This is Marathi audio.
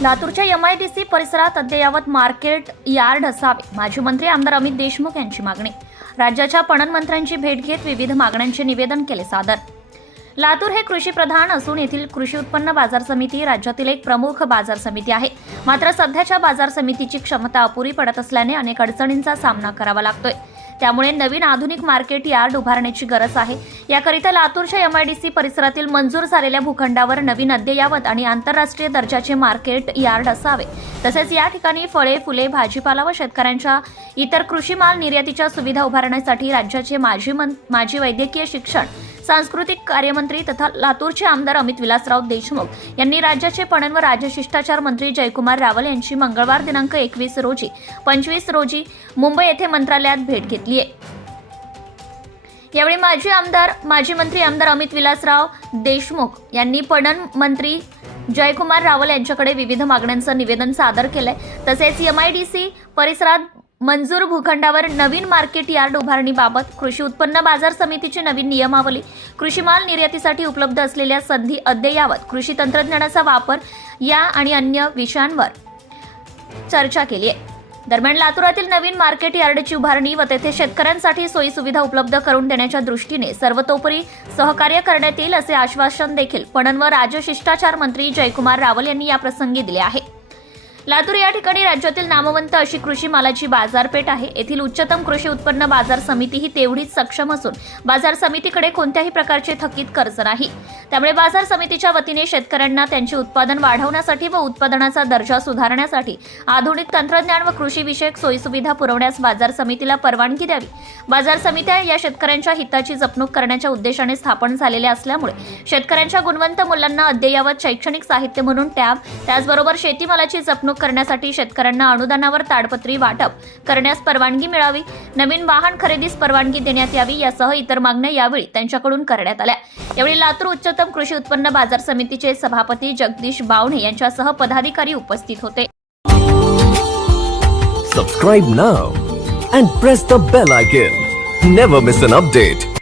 लातूरच्या एमआयडीसी परिसरात अद्ययावत मार्केट यार्ड असावे. माजी मंत्री आमदार अमित देशमुख यांची मागणी. राज्याच्या पणन मंत्र्यांची भेट घेत विविध मागण्यांचे निवेदन केले सादर. लातूर हे कृषी प्रधान असून येथील कृषी उत्पन्न बाजार समिती राज्यातील एक प्रमुख बाजार समिती आहे. मात्र सध्याच्या बाजार समितीची क्षमता अपुरी पडत असल्याने अनेक अडचणींचा सामना करावा लागतोय. त्यामुळे नवीन आधुनिक मार्केट यार्ड उभारण्याची गरज आहे. याकरिता लातूरच्या एमआयडीसी परिसरातील मंजूर झालेल्या भूखंडावर नवीन अद्ययावत आणि आंतरराष्ट्रीय दर्जाचे मार्केट यार्ड असावे. तसेच या ठिकाणी फळे फुले भाजीपाला व शेतकऱ्यांच्या इतर कृषी माल निर्यातीच्या सुविधा उभारण्यासाठी राज्याचे माजी मन माजी वैद्यकीय शिक्षण सांस्कृतिक कार्यमंत्री तथा लातूरचे आमदार अमित विलासराव देशमुख यांनी राज्याचे पणन व राजशिष्टाचार मंत्री जयकुमार रावल यांची मंगळवार दिनांक एकवीस रोजी पंचवीस रोजी मुंबई येथे मंत्रालयात भेट घेतली आहे. यावेळी माजी आमदार माजी मंत्री आमदार अमित विलासराव देशमुख यांनी पणन मंत्री जयकुमार रावल यांच्याकडे विविध मागण्यांचं निवेदन सादर केलंय. तसेच एमआयडीसी परिसरात मंजूर भूखंडावर नवीन मार्केट यार्ड उभारणीबाबत कृषी उत्पन्न बाजार समितीची नवीन नियमावली कृषी माल निर्यातीसाठी उपलब्ध असलेल्या संधी अद्ययावत कृषी तंत्रज्ञानाचा वापर या आणि अन्य विषयांवर चर्चा केली आहे. दरम्यान लातूरातील नवीन मार्केट यार्डची उभारणी व तेथे शेतकऱ्यांसाठी सोयी सुविधा उपलब्ध करून देण्याच्या दृष्टीने सर्वतोपरी सहकार्य करण्यात येईल असे आश्वासन देखील पणन व राजशिष्टाचार मंत्री जयकुमार रावल यांनी या प्रसंगी दिले आहे. लातूर या ठिकाणी राज्यातील नामवंत अशी कृषी मालाची बाजारपेठ आहे. येथील उच्चतम कृषी उत्पन्न बाजार समिती ही तेवढीच सक्षम असून बाजार समितीकडे कोणत्याही प्रकारचे थकीत कर्ज नाही. त्यामुळे बाजार समितीच्या वतीने शेतकऱ्यांना त्यांचे उत्पादन वाढवण्यासाठी व उत्पादनाचा दर्जा सुधारण्यासाठी आधुनिक तंत्रज्ञान व कृषीविषयक सोयीसुविधा पुरवण्यास बाजार समितीला परवानगी द्यावी. बाजार समित्या या शेतकऱ्यांच्या हिताची जपणूक करण्याच्या उद्देशाने स्थापन झालेल्या असल्यामुळे शेतकऱ्यांच्या गुणवंत मुलांना अद्ययावत शैक्षणिक साहित्य म्हणून टॅब त्याचबरोबर शेतीमालाची जपणूक करण्यासाठी शेतकऱ्यांना अनुदानावर ताडपत्री वाटप. करण्यास परवानगी मिळावी. नवीन वाहन खरेदीस परवानगी देण्यात यावी यासह इतर मागण्या यावेळी त्यांच्याकडून करण्यात आल्या. यावेळी लातूर उच्चतम कृषी उत्पन्न बाजार समितीचे सभापती जगदीश बावणे यांच्यासह पदाधिकारी उपस्थित होते. Subscribe now and press the bell icon never miss an update